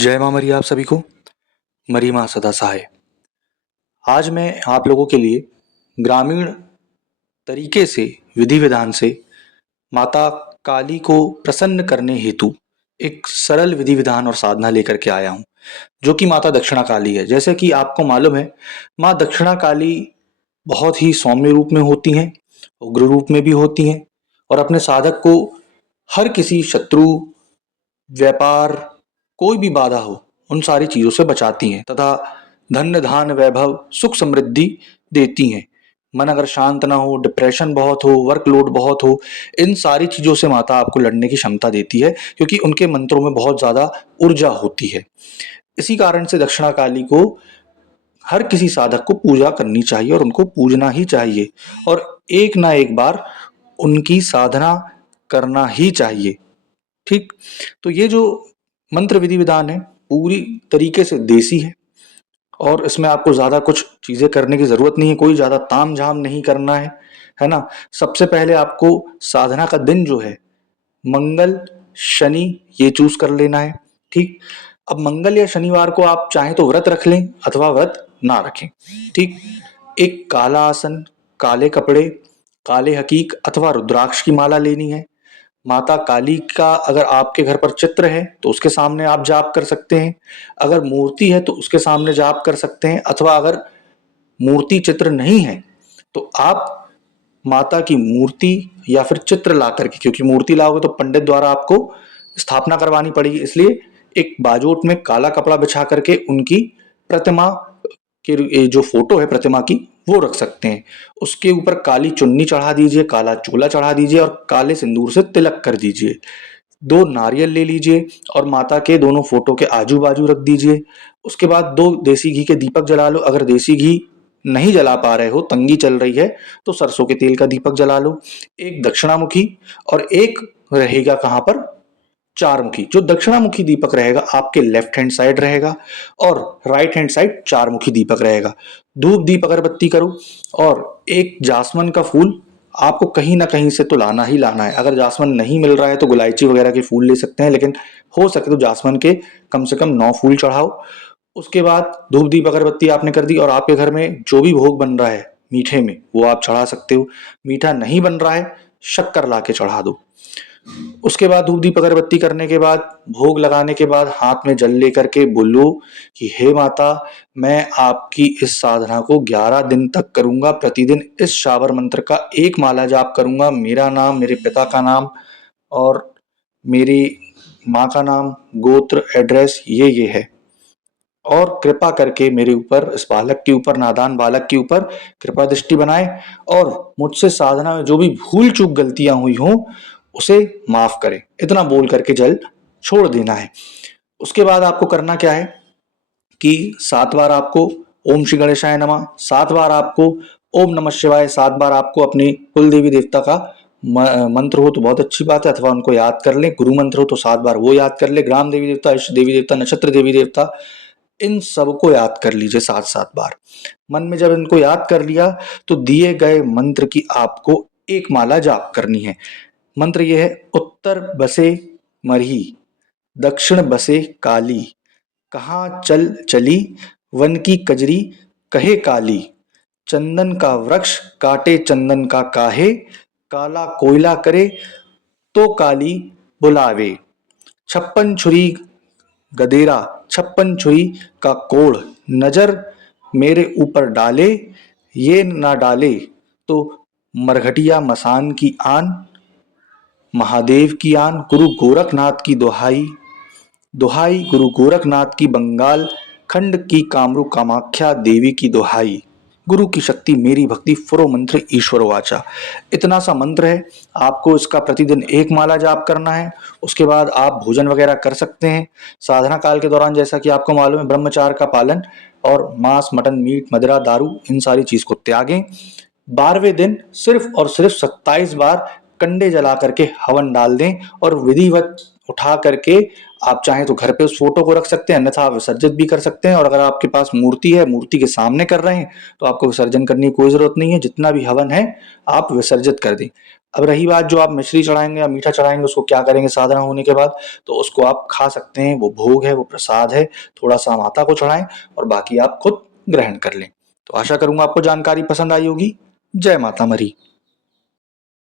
जय माँ मरी आप सभी को। मरी माँ सदा सहाय। आज मैं आप लोगों के लिए ग्रामीण तरीके से विधि विधान से माता काली को प्रसन्न करने हेतु एक सरल विधि विधान और साधना लेकर के आया हूँ, जो कि माता दक्षिणा काली है। जैसे कि आपको मालूम है, माँ दक्षिणा काली बहुत ही सौम्य रूप में होती हैं, उग्र रूप में भी होती हैं और अपने साधक को हर किसी शत्रु, व्यापार, कोई भी बाधा हो, उन सारी चीजों से बचाती हैं तथा धन्य धान्य वैभव सुख समृद्धि देती हैं। मन अगर शांत ना हो, डिप्रेशन बहुत हो, वर्कलोड बहुत हो, इन सारी चीजों से माता आपको लड़ने की क्षमता देती है, क्योंकि उनके मंत्रों में बहुत ज्यादा ऊर्जा होती है। इसी कारण से दक्षिणा काली को हर किसी साधक को पूजा करनी चाहिए और उनको पूजना ही चाहिए और एक ना एक बार उनकी साधना करना ही चाहिए। ठीक। तो ये जो मंत्र विधि विधान है, पूरी तरीके से देसी है और इसमें आपको ज्यादा कुछ चीजें करने की जरूरत नहीं है, कोई ज्यादा ताम झाम नहीं करना है ना। सबसे पहले आपको साधना का दिन जो है, मंगल शनि, ये चूज कर लेना है। ठीक। अब मंगल या शनिवार को आप चाहें तो व्रत रख लें अथवा व्रत ना रखें। ठीक। एक काला आसन, काले कपड़े, काले हकीक अथवा रुद्राक्ष की माला लेनी है। माता काली का अगर आपके घर पर चित्र है तो उसके सामने आप जाप कर सकते हैं, अगर मूर्ति है तो उसके सामने जाप कर सकते हैं, अथवा अगर मूर्ति चित्र नहीं है तो आप माता की मूर्ति या फिर चित्र ला करके, क्योंकि मूर्ति लाओगे तो पंडित द्वारा आपको स्थापना करवानी पड़ेगी, इसलिए एक बाजोट में काला कपड़ा बिछा करके उनकी प्रतिमा के जो फोटो है प्रतिमा की, वो रख सकते हैं। उसके ऊपर काली चुन्नी चढ़ा दीजिए, काला चोला चढ़ा दीजिए और काले सिंदूर से तिलक कर दीजिए। दो नारियल ले लीजिए और माता के दोनों फोटो के आजू बाजू रख दीजिए। उसके बाद दो देसी घी के दीपक जला लो। अगर देसी घी नहीं जला पा रहे हो, तंगी चल रही है, तो सरसों के तेल का दीपक जला लो। एक दक्षिणामुखी और एक रहेगा कहां पर, चार मुखी। जो दक्षिणामुखी दीपक रहेगा आपके लेफ्ट हैंड साइड रहेगा और राइट हैंड साइड चार मुखी दीपक रहेगा। धूप दीप अगरबत्ती करो और एक जासमन का फूल आपको कहीं ना कहीं से तो लाना ही लाना है। अगर जासमन नहीं मिल रहा है तो गुलायची वगैरह के फूल ले सकते हैं, लेकिन हो सके तो जासमन के कम से कम 9 फूल चढ़ाओ। उसके बाद धूप दीप अगरबत्ती आपने कर दी और आपके घर में जो भी भोग बन रहा है मीठे में, वो आप चढ़ा सकते हो। मीठा नहीं बन रहा है, शक्कर ला के चढ़ा दो। उसके बाद धूप दीप अगरबत्ती करने के बाद, भोग लगाने के बाद हाथ में जल लेकर के बोलो कि हे माता, मैं आपकी इस साधना को 11 दिन तक करूंगा। प्रतिदिन इस शाबर मंत्र का एक माला जाप करूंगा। मेरा नाम, मेरे पिता का नाम और मेरी माँ का नाम, गोत्र, एड्रेस ये है, और कृपा करके मेरे ऊपर, इस बालक के ऊपर, नादान बालक के ऊपर कृपा दृष्टि बनाए और मुझसे साधना में जो भी भूल चूक गलतियां हुई हों उसे माफ करे। इतना बोल करके जल छोड़ देना है। उसके बाद आपको करना क्या है कि 7 बार आपको ओम श्री गणेशाय नमः, 7 बार आपको ओम नमः शिवाय, 7 बार आपको अपनी कुल देवी देवता का मंत्र हो तो बहुत अच्छी बात है, अथवा उनको याद कर ले। गुरु मंत्र हो तो 7 बार वो याद कर ले। ग्राम देवी देवता, इष्ट देवी देवता, नक्षत्र देवी देवता, इन सबको याद कर लीजिए 7-7 बार। मन में जब इनको याद कर लिया तो दिए गए मंत्र की आपको एक माला जाप करनी है। मंत्र यह है, उत्तर बसे मरही, दक्षिण बसे काली, कहाँ चल चली वन की कजरी कहे काली, चंदन का वृक्ष काटे चंदन का काहे, काला कोयला करे तो काली बुलावे, 56 छुरी गदेरा 56 छुरी का कोढ़, नजर मेरे ऊपर डाले, ये ना डाले तो मरघटिया मसान की आन, महादेव की आन, गुरु गोरखनाथ की दुहाई, दुहाई गुरु गोरखनाथ की, बंगाल खंड की कामरू कामाख्या देवी की दुहाई, गुरु की शक्ति मेरी भक्ति, फुरो मंत्र ईश्वर वाचा। इतना सा मंत्र है। आपको इसका प्रतिदिन एक माला जाप करना है। उसके बाद आप भोजन वगैरह कर सकते हैं। साधना काल के दौरान जैसा कि आपको मालूम है, ब्रह्मचार्य का पालन और मांस, मटन, मीट, मदिरा, दारू, इन सारी चीज को त्यागें। 12वें दिन सिर्फ और सिर्फ 27 बार कंडे जला करके हवन डाल दें और विधिवत उठा करके आप चाहें तो घर पे उस फोटो को रख सकते हैं, अन्यथा आप विसर्जित भी कर सकते हैं। और अगर आपके पास मूर्ति है, मूर्ति के सामने कर रहे हैं, तो आपको विसर्जन करने की कोई जरूरत नहीं है। जितना भी हवन है आप विसर्जित कर दें। अब रही बात जो आप मिश्री चढ़ाएंगे या मीठा चढ़ाएंगे, उसको क्या करेंगे साधना होने के बाद, तो उसको आप खा सकते हैं, वो भोग है, वो प्रसाद है। थोड़ा सा माता को चढ़ाएं और बाकी आप खुद ग्रहण कर लें। तो आशा करूंगा आपको जानकारी पसंद आई होगी। जय माता मरी।